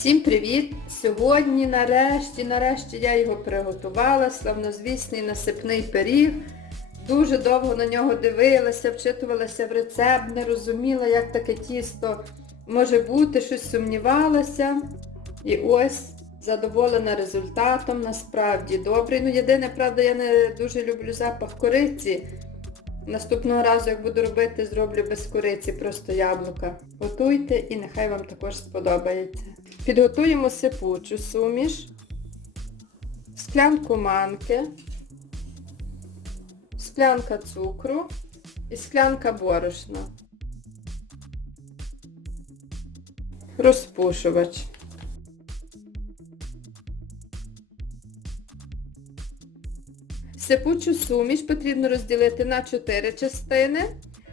Всім привіт! Сьогодні нарешті, нарешті я його приготувала, славнозвісний насипний пиріг. Дуже довго на нього дивилася, вчитувалася в рецепт, не розуміла, як таке тісто може бути, щось сумнівалася. І ось задоволена результатом, насправді добрий. Ну, єдине, правда, я не дуже люблю запах кориці. Наступного разу, як буду робити, зроблю без кориці, просто яблука. Готуйте і нехай вам також сподобається. Підготуємо сипучу суміш, склянку манки, склянка цукру і склянка борошна. Розпушувач. Сипучу суміш потрібно розділити на 4 частини,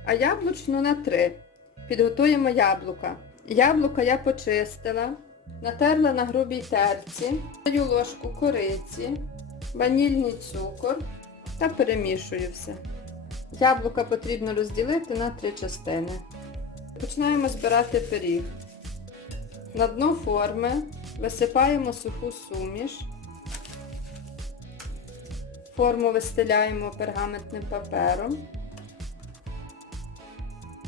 а яблучну на 3. Підготуємо яблука. Яблука я почистила, натерла на грубій терці, даю ложку кориці, ванільний цукор та перемішую все. Яблука потрібно розділити на 3 частини. Починаємо збирати пиріг. На дно форми висипаємо суху суміш. Форму вистеляємо пергаментним папером.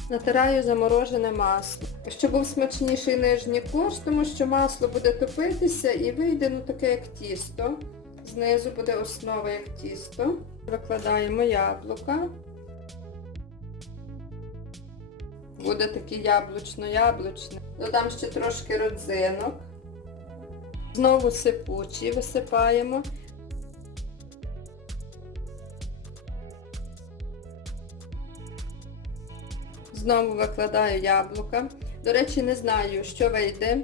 Натираю заморожене масло. Щоб був смачніший нижній корж, тому що масло буде топитися і вийде ну, таке як тісто. Знизу буде основа як тісто. Викладаємо яблука. Буде такий яблучно-яблучний. Додам ще трошки родзинок. Знову сипучі висипаємо. Знову викладаю яблука. До речі, не знаю, що вийде,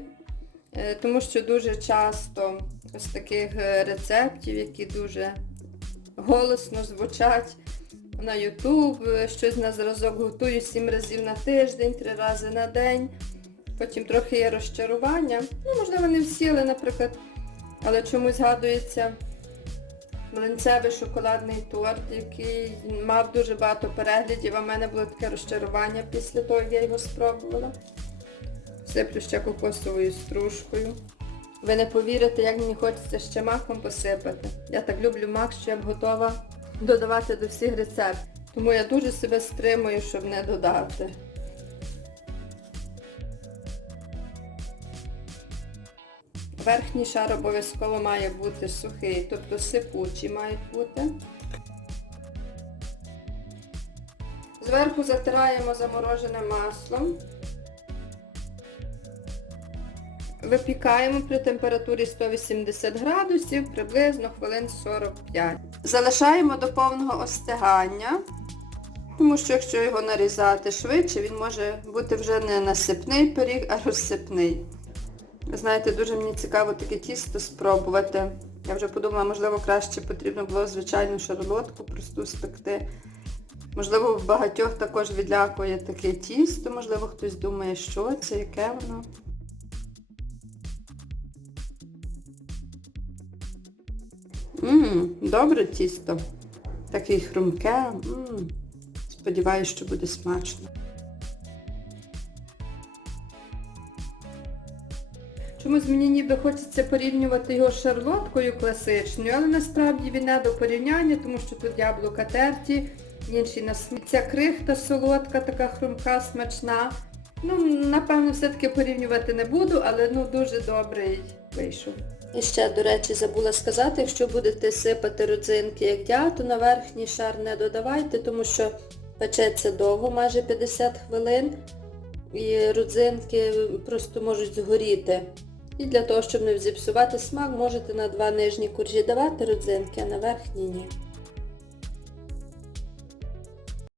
е, тому що дуже часто ось таких е, рецептів, які дуже голосно звучать на YouTube, е, щось на зразок готую 7 разів на тиждень, 3 рази на день. Потім трохи є розчарування. Ну, можливо, не всі, але, наприклад, але чомусь згадується млинцевий шоколадний торт, який мав дуже багато переглядів, а в мене було таке розчарування після того, як я його спробувала. Сиплю ще кокосовою стружкою. Ви не повірите, як мені хочеться ще маком посипати. Я так люблю мак, що я б готова додавати до всіх рецептів. Тому я дуже себе стримую, щоб не додати. Верхній шар обов'язково має бути сухий, тобто сипучі мають бути. Зверху затираємо замороженим маслом. Випікаємо при температурі 180 градусів приблизно хвилин 45. Залишаємо до повного остигання, тому що якщо його нарізати швидше, він може бути вже не насипний пиріг, а розсипний. Знаєте, дуже мені цікаво таке тісто спробувати. Я вже подумала, можливо, краще потрібно було звичайну шарлотку просту спекти. Можливо, в багатьох також відлякує таке тісто, можливо, хтось думає, що це, яке воно. Ммм, добре тісто. Таке хрумке. Ммм. Сподіваюсь, що буде смачно. Чомусь мені ніби хочеться порівнювати його з шарлоткою класичною, але насправді він не до порівняння, тому що тут яблука терті, інші нас ця крихта солодка, така хрумка, смачна. Ну, напевно, все-таки порівнювати не буду, але ну дуже добрий вийшов. І ще, до речі, забула сказати, якщо будете сипати родзинки як я, то на верхній шар не додавайте, тому що печеться довго, майже 50 хвилин, і родзинки просто можуть згоріти. І для того, щоб не зіпсувати смак, можете на два нижні куржі давати родзинки, а на верхні ні.